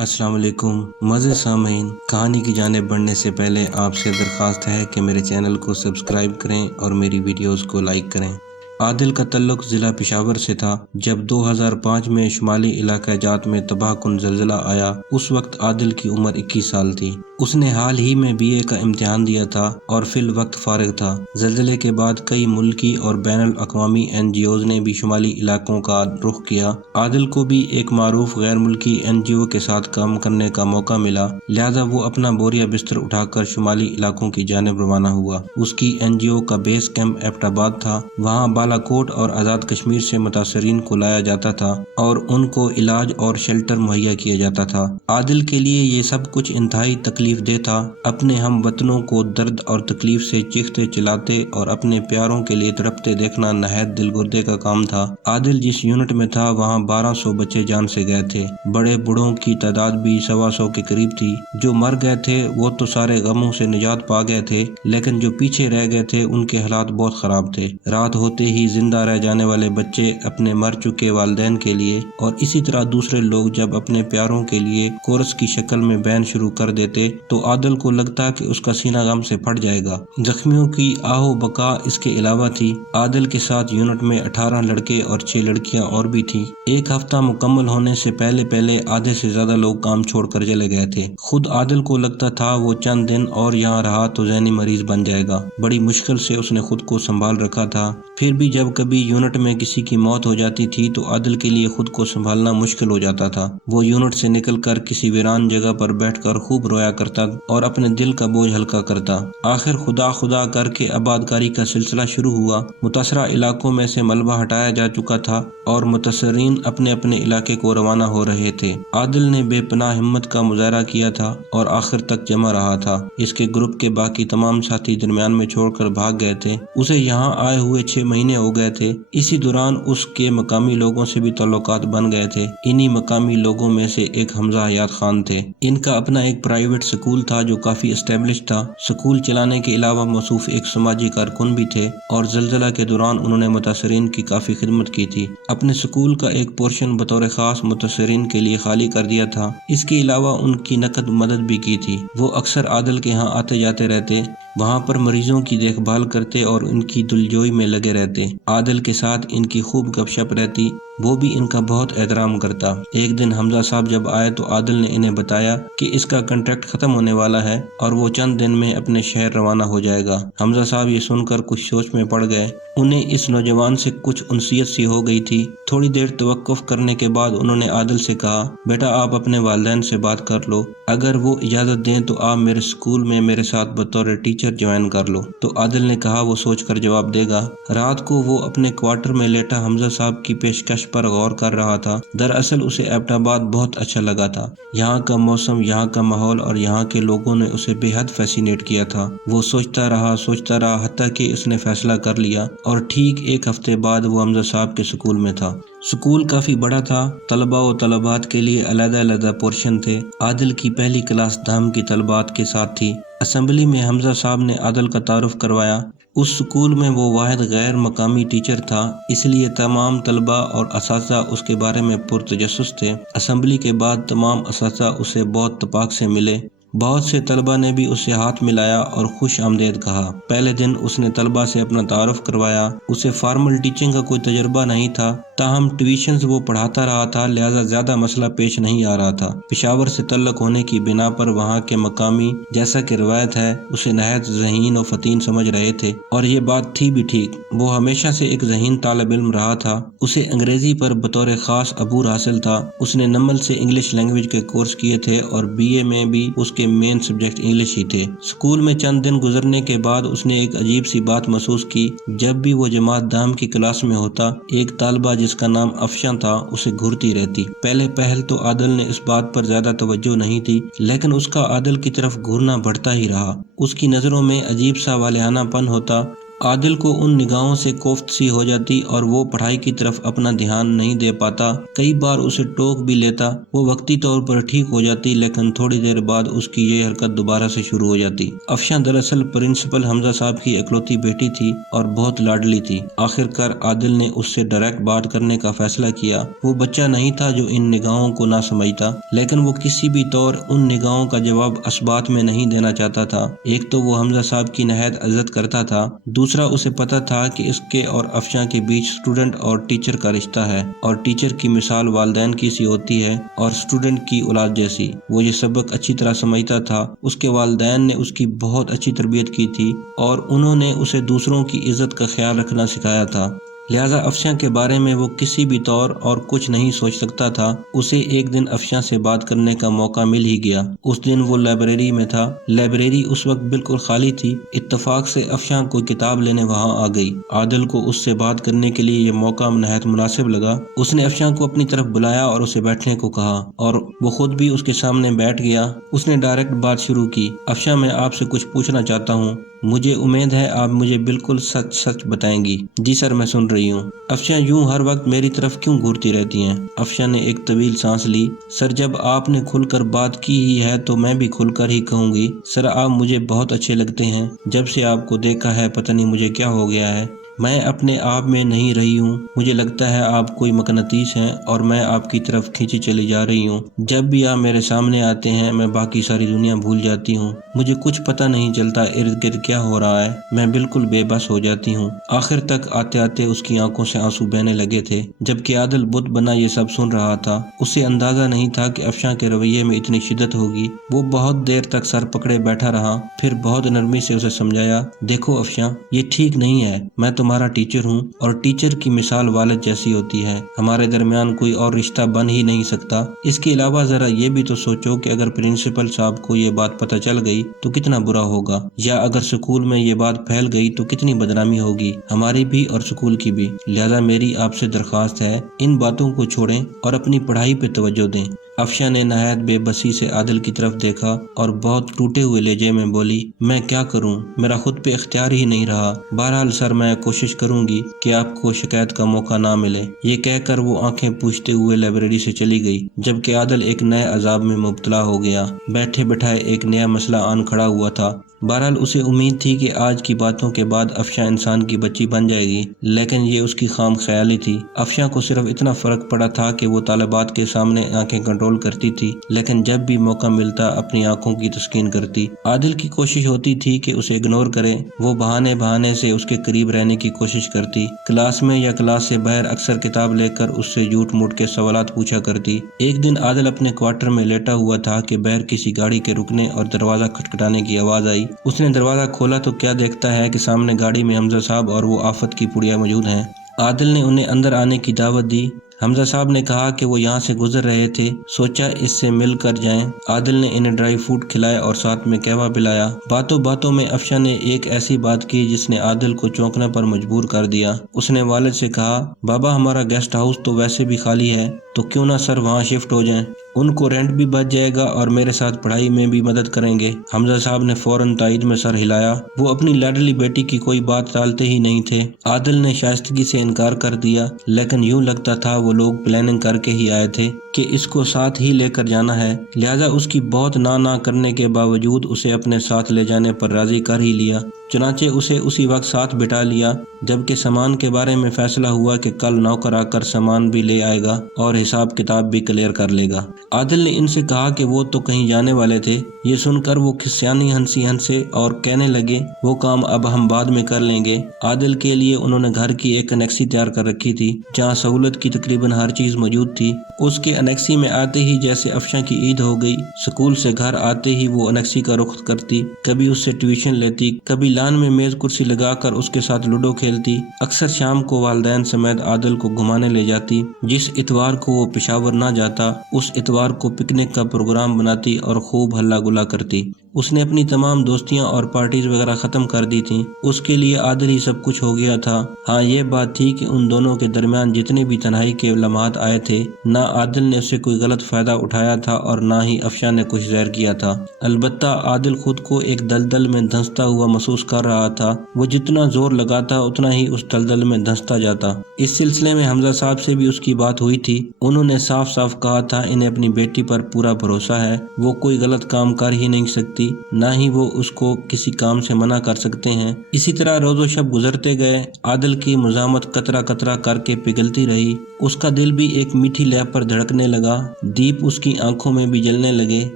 السلام علیکم معزز سامعین، کہانی کی جانب بڑھنے سے پہلے آپ سے درخواست ہے کہ میرے چینل کو سبسکرائب کریں اور میری ویڈیوز کو لائک کریں۔ عادل کا تعلق ضلع پشاور سے تھا۔ جب 2005 میں شمالی علاقہ جات میں تباہ کن زلزلہ آیا، اس وقت عادل کی عمر 21 سال تھی۔ اس نے حال ہی میں BA کا امتحان دیا تھا اور فی الوقت فارغ تھا۔ زلزلے کے بعد کئی ملکی اور بین الاقوامی NGOز نے بھی شمالی علاقوں کا رخ کیا۔ عادل کو بھی ایک معروف غیر ملکی NGO کے ساتھ کام کرنے کا موقع ملا، لہذا وہ اپنا بوریا بستر اٹھا کر شمالی علاقوں کی جانب روانہ ہوا۔ اس کی NGO کا بیس کیمپ ایبٹ آباد تھا۔ وہاں بالاکوٹ اور آزاد کشمیر سے متاثرین کو لایا جاتا تھا اور ان کو علاج اور شیلٹر مہیا کیا جاتا تھا۔ عادل کے لیے یہ سب کچھ انتہائی تکلیف دہ تھا۔ اپنے ہم وطنوں کو درد اور تکلیف سے چیختے چلاتے اور اپنے پیاروں کے لیے تڑپتے دیکھنا نہایت دل گردے کا کام تھا۔ عادل جس یونٹ میں تھا وہاں 1200 بچے جان سے گئے تھے۔ بڑے بوڑھوں کی تعداد بھی 125 کے قریب تھی۔ جو مر گئے تھے وہ تو سارے غموں سے نجات پا گئے تھے، لیکن جو پیچھے رہ گئے تھے ان کے حالات بہت خراب تھے۔ رات ہوتے ہی زندہ رہ جانے والے بچے اپنے مر چکے والدین کے لیے اور اسی طرح دوسرے لوگ جب اپنے پیاروں کے لیے کورس کی شکل میں بین شروع کر دیتے تو عادل کو لگتا کہ اس کا سینہ غم سے پھٹ جائے گا۔ زخمیوں کی آہ و بکا اس کے علاوہ تھی۔ عادل کے ساتھ یونٹ میں 18 لڑکے اور 6 لڑکیاں اور بھی تھیں۔ ایک ہفتہ مکمل ہونے سے پہلے آدھے سے زیادہ لوگ کام چھوڑ کر چلے گئے تھے۔ خود عادل کو لگتا تھا وہ چند دن اور یہاں رہا تو ذہنی مریض بن جائے گا۔ بڑی مشکل سے اس نے خود کو سنبھال رکھا تھا۔ پھر بھی جب کبھی یونٹ میں کسی کی موت ہو جاتی تھی تو عادل کے لیے خود کو سنبھالنا مشکل ہو جاتا تھا۔ وہ یونٹ سے نکل کر کسی ویران جگہ پر بیٹھ کر خوب رویا کرتا اور اپنے دل کا بوجھ ہلکا کرتا۔ آخر خدا کر کے آبادکاری کا سلسلہ شروع ہوا۔ متاثرہ علاقوں میں سے ملبہ ہٹایا جا چکا تھا اور متاثرین اپنے اپنے علاقے کو روانہ ہو رہے تھے۔ عادل نے بے پناہ ہمت کا مظاہرہ کیا تھا اور آخر تک جمع رہا تھا۔ اس کے گروپ کے باقی تمام ساتھی درمیان میں چھوڑ کر بھاگ گئے تھے۔ اسے یہاں آئے ہوئے 6 مہینے ہو گئے تھے۔ اسی دوران اس کے مقامی لوگوں سے بھی تعلقات بن گئے تھے۔ انہی مقامی لوگوں میں سے ایک حمزہ حیات خان تھے۔ ان کا اپنا ایک پرائیویٹ سکول تھا جو کافی اسٹیبلش تھا۔ سکول چلانے کے علاوہ موصوف ایک سماجی کارکن بھی تھے اور زلزلہ کے دوران انہوں نے متاثرین کی کافی خدمت کی تھی۔ اپنے سکول کا ایک پورشن بطور خاص متاثرین کے لیے خالی کر دیا تھا۔ اس کے علاوہ ان کی نقد مدد بھی کی تھی۔ وہ اکثر عادل کے ہاں آتے جاتے رہتے، وہاں پر مریضوں کی دیکھ بھال کرتے اور ان کی دلجوئی میں لگے رہتے۔ عادل کے ساتھ ان کی خوب گپ شپ رہتی، وہ بھی ان کا بہت احترام کرتا۔ ایک دن حمزہ صاحب جب آئے تو عادل نے انہیں بتایا کہ اس کا کنٹریکٹ ختم ہونے والا ہے اور وہ چند دن میں اپنے شہر روانہ ہو جائے گا۔ حمزہ صاحب یہ سن کر کچھ سوچ میں پڑ گئے۔ انہیں اس نوجوان سے کچھ انسیت سی ہو گئی تھی۔ تھوڑی دیر توقف کرنے کے بعد انہوں نے عادل سے کہا، بیٹا آپ اپنے والدین سے بات کر لو، اگر وہ اجازت دیں تو آپ میرے سکول میں میرے ساتھ بطور ٹیچر جوائن کر لو۔ تو عادل نے کہا وہ سوچ کر جواب دے گا۔ رات کو وہ اپنے کوارٹر میں لیٹا حمزہ صاحب کی پیشکش پر غور کر رہا تھا۔ دراصل اسے ایبٹ آباد بہت اچھا لگا تھا۔ یہاں کا موسم، یہاں کا ماحول اور یہاں کے لوگوں نے اسے بے حد فیسینیٹ کیا تھا۔ وہ سوچتا رہا حتیٰ کہ اس نے فیصلہ کر لیا اور ٹھیک ایک ہفتے بعد وہ حمزہ صاحب کے سکول میں تھا۔ سکول کافی بڑا تھا۔ طلباء و طالبات کے لیے علیحدہ پورشن تھے۔ عادل کی پہلی کلاس دھام کی طلبات کے ساتھ تھی۔ اسمبلی میں حمزہ صاحب نے عادل کا تعارف کروایا۔ اس سکول میں وہ واحد غیر مقامی ٹیچر تھا، اس لیے تمام طلباء اور اساتذہ اس کے بارے میں پرتجسس تھے۔ اسمبلی کے بعد تمام اساتذہ اسے بہت اتفاق سے ملے۔ بہت سے طلباء نے بھی اسے ہاتھ ملایا اور خوش آمدید کہا۔ پہلے دن اس نے طلباء سے اپنا تعارف کروایا۔ اسے فارمل ٹیچنگ کا کوئی تجربہ نہیں تھا، تاہم ٹیوشنز وہ پڑھاتا رہا تھا، لہذا زیادہ مسئلہ پیش نہیں آ رہا تھا۔ پشاور سے تعلق ہونے کی بنا پر وہاں کے مقامی، جیسا کہ روایت ہے، اسے نہایت ذہین و فطین سمجھ رہے تھے اور یہ بات تھی بھی ٹھیک۔ وہ ہمیشہ سے ایک ذہین طالب علم رہا تھا۔ اسے انگریزی پر بطور خاص عبور حاصل تھا۔ اس نے نمل سے انگلش لینگویج کے کورس کیے تھے اور BA میں بھی اس کے مین سبجیکٹ انگلش ہی تھے۔ سکول میں چند دن گزرنے کے بعد اس نے ایک عجیب سی بات محسوس کی۔ جب بھی وہ جماعت دام کی کلاس میں ہوتا، ایک طالبہ جس کا نام افشاں تھا اسے گھورتی رہتی۔ پہل تو عادل نے اس بات پر زیادہ توجہ نہیں دی، لیکن اس کا عادل کی طرف گھورنا بڑھتا ہی رہا۔ اس کی نظروں میں عجیب سا والہانہ پن ہوتا۔ عادل کو ان نگاہوں سے کوفت سی ہو جاتی اور وہ پڑھائی کی طرف اپنا دھیان نہیں دے پاتا۔ کئی بار اسے ٹوک بھی لیتا، وہ وقتی طور پر ٹھیک ہو جاتی لیکن تھوڑی دیر بعد اس کی یہ حرکت دوبارہ سے شروع ہو جاتی۔ افشاں دراصل پرنسپل حمزہ صاحب کی اکلوتی بیٹی تھی اور بہت لاڈلی تھی۔ آخر کار عادل نے اس سے ڈائریکٹ بات کرنے کا فیصلہ کیا۔ وہ بچہ نہیں تھا جو ان نگاہوں کو نہ سمجھتا، لیکن وہ کسی بھی طور ان نگاہوں کا جواب اثبات میں نہیں دینا چاہتا تھا۔ ایک تو وہ حمزہ صاحب کی نہایت عزت کرتا تھا، دوسرا اسے پتا تھا کہ اس کے اور افشاں کے بیچ اسٹوڈنٹ اور ٹیچر کا رشتہ ہے، اور ٹیچر کی مثال والدین کی سی ہوتی ہے اور اسٹوڈنٹ کی اولاد جیسی۔ وہ یہ سبق اچھی طرح سمجھتا تھا۔ اس کے والدین نے اس کی بہت اچھی تربیت کی تھی اور انہوں نے اسے دوسروں کی عزت کا خیال رکھنا سکھایا تھا، لہٰذا افشاں کے بارے میں وہ کسی بھی طور اور کچھ نہیں سوچ سکتا تھا۔ اسے ایک دن افشاں سے بات کرنے کا موقع مل ہی گیا۔ اس دن وہ لائبریری میں تھا۔ لائبریری اس وقت بالکل خالی تھی۔ اتفاق سے افشاں کوئی کتاب لینے وہاں آ گئی۔ عادل کو اس سے بات کرنے کے لیے یہ موقع نہایت مناسب لگا۔ اس نے افشاں کو اپنی طرف بلایا اور اسے بیٹھنے کو کہا اور وہ خود بھی اس کے سامنے بیٹھ گیا۔ اس نے ڈائریکٹ بات شروع کی۔ افشاں، میں آپ سے کچھ پوچھنا چاہتا ہوں، مجھے امید ہے آپ مجھے بالکل سچ سچ بتائیں گی۔ جی سر، میں سن رہی ہوں۔ افشاں یوں ہر وقت میری طرف کیوں گھورتی رہتی ہیں؟ افشاں نے ایک طویل سانس لی۔ سر، جب آپ نے کھل کر بات کی ہی ہے تو میں بھی کھل کر ہی کہوں گی۔ سر، آپ مجھے بہت اچھے لگتے ہیں۔ جب سے آپ کو دیکھا ہے پتہ نہیں مجھے کیا ہو گیا ہے، میں اپنے آپ میں نہیں رہی ہوں۔ مجھے لگتا ہے آپ کوئی مقناطیس ہیں اور میں آپ کی طرف کھینچی چلی جا رہی ہوں۔ جب بھی آپ میرے سامنے آتے ہیں میں باقی ساری دنیا بھول جاتی ہوں۔ مجھے کچھ پتہ نہیں چلتا ارد گرد کیا ہو رہا ہے، میں بالکل بے بس ہو جاتی ہوں۔ آخر تک آتے آتے اس کی آنکھوں سے آنسو بہنے لگے تھے۔ جبکہ عادل بت بنا یہ سب سن رہا تھا، اسے اندازہ نہیں تھا کہ افشاں کے رویے میں اتنی شدت ہوگی۔ وہ بہت دیر تک سر پکڑے بیٹھا رہا، پھر بہت نرمی سے اسے سمجھایا، دیکھو افشاں، یہ ٹھیک نہیں ہے۔ میں تمہارا ٹیچر ہوں اور ٹیچر کی مثال والد جیسی ہوتی ہے۔ ہمارے درمیان کوئی اور رشتہ بن ہی نہیں سکتا۔ اس کے علاوہ ذرا یہ بھی تو سوچو کہ اگر پرنسپل صاحب کو یہ بات پتہ چل گئی تو کتنا برا ہوگا، یا اگر سکول میں یہ بات پھیل گئی تو کتنی بدنامی ہوگی، ہماری بھی اور سکول کی بھی۔ لہذا میری آپ سے درخواست ہے، ان باتوں کو چھوڑیں اور اپنی پڑھائی پہ توجہ دیں۔ افشاں نے نہایت بے بسی سے عادل کی طرف دیکھا اور بہت ٹوٹے ہوئے لہجے میں بولی، میں کیا کروں، میرا خود پہ اختیار ہی نہیں رہا۔ بہرحال سر، میں کوشش کروں گی کہ آپ کو شکایت کا موقع نہ ملے۔ یہ کہہ کر وہ آنکھیں پوچھتے ہوئے لائبریری سے چلی گئی، جبکہ عادل ایک نئے عذاب میں مبتلا ہو گیا۔ بیٹھے بٹھائے ایک نیا مسئلہ آن کھڑا ہوا تھا۔ بہرحال اسے امید تھی کہ آج کی باتوں کے بعد افشاں انسان کی بچی بن جائے گی، لیکن یہ اس کی خام خیالی تھی۔ افشاں کو صرف اتنا فرق پڑا تھا کہ وہ طالبات کے سامنے آنکھیں کنٹرول کرتی تھی، لیکن جب بھی موقع ملتا اپنی آنکھوں کی تسکین کرتی۔ عادل کی کوشش ہوتی تھی کہ اسے اگنور کرے۔ وہ بہانے سے اس کے قریب رہنے کی کوشش کرتی۔ کلاس میں یا کلاس سے باہر اکثر کتاب لے کر اس سے جھوٹ موٹ کے سوالات پوچھا کرتی۔ ایک دن عادل اپنے کوارٹر میں لیٹا ہوا تھا کہ باہر کسی گاڑی کے رکنے اور دروازہ کھٹکھٹانے کی آواز آئی۔ اس نے دروازہ کھولا تو کیا دیکھتا ہے کہ سامنے گاڑی میں حمزہ صاحب اور وہ آفت کی پڑیا موجود ہیں۔ عادل نے انہیں اندر آنے کی دعوت دی۔ حمزہ صاحب نے کہا کہ وہ یہاں سے گزر رہے تھے، سوچا اس سے مل کر جائیں۔ عادل نے انہیں ڈرائی فروٹ کھلائے اور ساتھ میں قہوہ پلایا۔ باتوں باتوں میں افشاں نے ایک ایسی بات کی جس نے عادل کو چونکنے پر مجبور کر دیا۔ اس نے والد سے کہا، بابا ہمارا گیسٹ ہاؤس تو ویسے بھی خالی ہے، تو کیوں نہ سر وہاں شفٹ ہو جائیں، ان کو رینٹ بھی بچ جائے گا اور میرے ساتھ پڑھائی میں بھی مدد کریں گے۔ حمزہ صاحب نے فوراً تائید میں سر ہلایا۔ وہ اپنی لاڈلی بیٹی کی کوئی بات ٹالتے ہی نہیں تھے۔ عادل نے شائستگی سے انکار کر دیا، لیکن یوں لگتا تھا وہ لوگ پلاننگ کر کے ہی آئے تھے کہ اس کو ساتھ ہی لے کر جانا ہے، لہذا اس کی بہت نہ کرنے کے باوجود اسے اپنے ساتھ لے جانے پر راضی کر ہی لیا۔ چنانچہ اسے اسی وقت ساتھ بٹھا لیا۔ جبکہ سامان کے بارے میں فیصلہ ہوا کہ کل نوکر آ کر سامان بھی لے آئے گا اور حساب کتاب بھی کلیئر کر لے گا۔ عادل نے ان سے کہا کہ وہ تو کہیں جانے والے تھے۔ یہ سن کر وہ کھسیانی ہنسے اور کہنے لگے، وہ کام اب ہم بعد میں کر لیں گے۔ عادل کے لیے انہوں نے گھر کی ایک انیکسی تیار کر رکھی تھی جہاں سہولت کی تقریباً ہر چیز موجود تھی۔ اس کے انیکسی میں آتے ہی جیسے افشاں کی عید ہو گئی، سکول سے گھر آتے ہی وہ انیکسی کا رخ کرتی، کبھی اس سے ٹیوشن لیتی، کبھی لان میں میز کرسی لگا کر اس کے ساتھ لوڈو کھیلتی۔ اکثر شام کو والدین سمیت عادل کو گھمانے لے جاتی۔ جس اتوار کو وہ پشاور نہ جاتا اس اتوار کو پکنک کا پروگرام بناتی اور خوب ہلا گلا کرتی۔ اس نے اپنی تمام دوستیاں اور پارٹیز وغیرہ ختم کر دی تھیں۔ اس کے لیے عادل ہی سب کچھ ہو گیا تھا۔ ہاں یہ بات تھی کہ ان دونوں کے درمیان جتنے بھی تنہائی کے لمحات آئے تھے، نہ عادل نے اسے کوئی غلط فائدہ اٹھایا تھا اور نہ ہی افشاں نے کچھ زہر کیا تھا۔ البتہ عادل خود کو ایک دلدل میں دھنستا ہوا محسوس کر رہا تھا، وہ جتنا زور لگاتا اتنا ہی اس دلدل میں دھنستا جاتا۔ اس سلسلے میں حمزہ صاحب سے بھی اس کی بات ہوئی تھی۔ انہوں نے صاف صاف کہا تھا انہیں اپنی بیٹی پر پورا بھروسہ ہے، وہ کوئی غلط کام کر ہی نہیں سکتی، نہ ہی وہ اس کو کسی کام سے منع کر سکتے ہیں۔ اسی طرح روز و شب گزرتے گئے، عادل کی مزاحمت قطرہ قطرہ کر کے پگھلتی رہی۔ اس کا دل بھی ایک میٹھی لے پر دھڑکنے لگا، دیپ اس کی آنکھوں میں بھی جلنے لگے،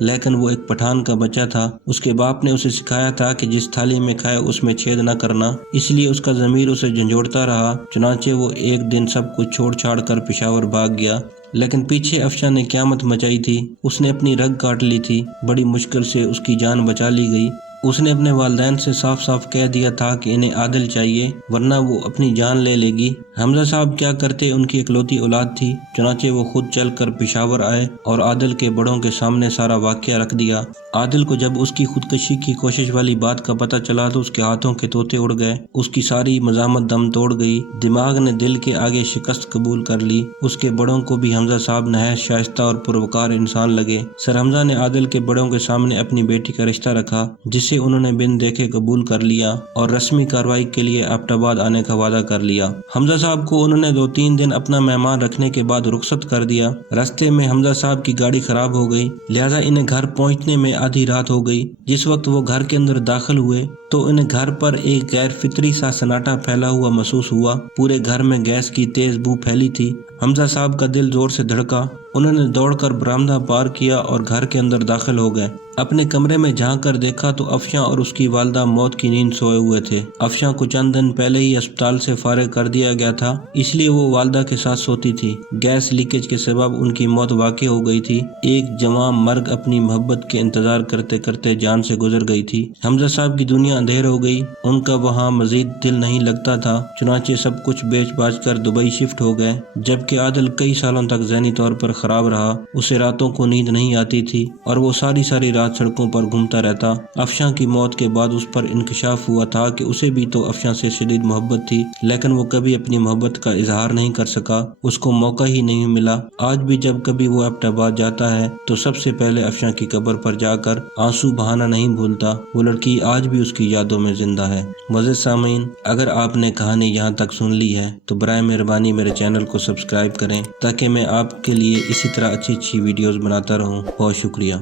لیکن وہ ایک پٹھان کا بچہ تھا۔ اس کے باپ نے اسے سکھایا تھا کہ جس تھالی میں کھائے اس میں چھید نہ کرنا، اس لیے اس کا ضمیر اسے جھنجھوڑتا رہا۔ چنانچہ وہ ایک دن سب کچھ چھوڑ چھاڑ کر پشاور بھاگ گیا، لیکن پیچھے افشاں نے قیامت مچائی تھی۔ اس نے اپنی رگ کاٹ لی تھی، بڑی مشکل سے اس کی جان بچا لی گئی۔ اس نے اپنے والدین سے صاف صاف کہہ دیا تھا کہ انہیں عادل چاہیے، ورنہ وہ اپنی جان لے لے گی۔ حمزہ صاحب کیا کرتے، ان کی اکلوتی اولاد تھی، چنانچہ وہ خود چل کر پشاور آئے اور عادل کے بڑوں کے سامنے سارا واقعہ رکھ دیا۔ عادل کو جب اس کی خودکشی کی کوشش والی بات کا پتہ چلا تو اس کے ہاتھوں کے طوطے اڑ گئے، اس کی ساری مزاحمت دم توڑ گئی، دماغ نے دل کے آگے شکست قبول کر لی۔ اس کے بڑوں کو بھی حمزہ صاحب نہایت شائستہ اور پروکار انسان لگے۔ سر حمزہ نے عادل کے بڑوں کے سامنے اپنی بیٹی کا رشتہ رکھا، جسے انہوں نے بن دیکھے قبول کر لیا اور رسمی کارروائی کے لیے ایبٹ آباد آنے کا وعدہ کر لیا۔ حمزہ صاحب کو انہوں نے 2-3 دن اپنا مہمان رکھنے کے بعد رخصت کر دیا۔ راستے میں حمزہ صاحب کی گاڑی خراب ہو گئی، لہٰذا انہیں گھر پہنچنے میں آدھی رات ہو گئی۔ جس وقت وہ گھر کے اندر داخل ہوئے تو انہیں گھر پر ایک غیر فطری سا سناٹا پھیلا ہوا محسوس ہوا۔ پورے گھر میں گیس کی تیز بو پھیلی تھی۔ حمزہ صاحب کا دل زور سے دھڑکا۔ انہوں نے دوڑ کر برآمدہ پار کیا اور گھر کے اندر داخل ہو گئے۔ اپنے کمرے میں جھانک کر دیکھا تو افشاں اور اس کی والدہ موت کی نیند سوئے ہوئے تھے۔ افشاں کو چند دن پہلے ہی اسپتال سے فارغ کر دیا گیا تھا، اس لیے وہ والدہ کے ساتھ سوتی تھی۔ گیس لیکیج کے سبب ان کی موت واقع ہو گئی تھی۔ ایک جوان مرگ اپنی محبت کے انتظار کرتے کرتے جان سے گزر گئی تھی۔ حمزہ صاحب کی دنیا اندھیر ہو گئی، ان کا وہاں مزید دل نہیں لگتا تھا، چنانچہ سب کچھ بیچ باچ کر دبئی شفٹ ہو گئے۔ جبکہ عادل کئی سالوں تک ذہنی طور پر خراب رہا، اسے راتوں کو نیند نہیں آتی تھی اور وہ ساری رات سڑکوں پر گھومتا رہتا۔ افشاں کی موت کے بعد اس پر انکشاف ہوا تھا کہ اسے بھی تو افشاں سے شدید محبت تھی، لیکن وہ کبھی اپنی محبت کا اظہار نہیں کر سکا، اس کو موقع ہی نہیں ملا۔ آج بھی جب کبھی وہ ایبٹ آباد جاتا ہے تو سب سے پہلے افشاں کی قبر پر جا کر آنسو بہانا نہیں بھولتا۔ وہ لڑکی آج بھی اس کی یادوں میں زندہ ہے۔ معزز سامعین، اگر آپ نے کہانی یہاں تک سن لی ہے تو برائے مہربانی میرے چینل کو سبسکرائب کریں، تاکہ میں آپ کے لیے اسی طرح اچھی ویڈیوز بناتا رہوں۔ بہت شکریہ۔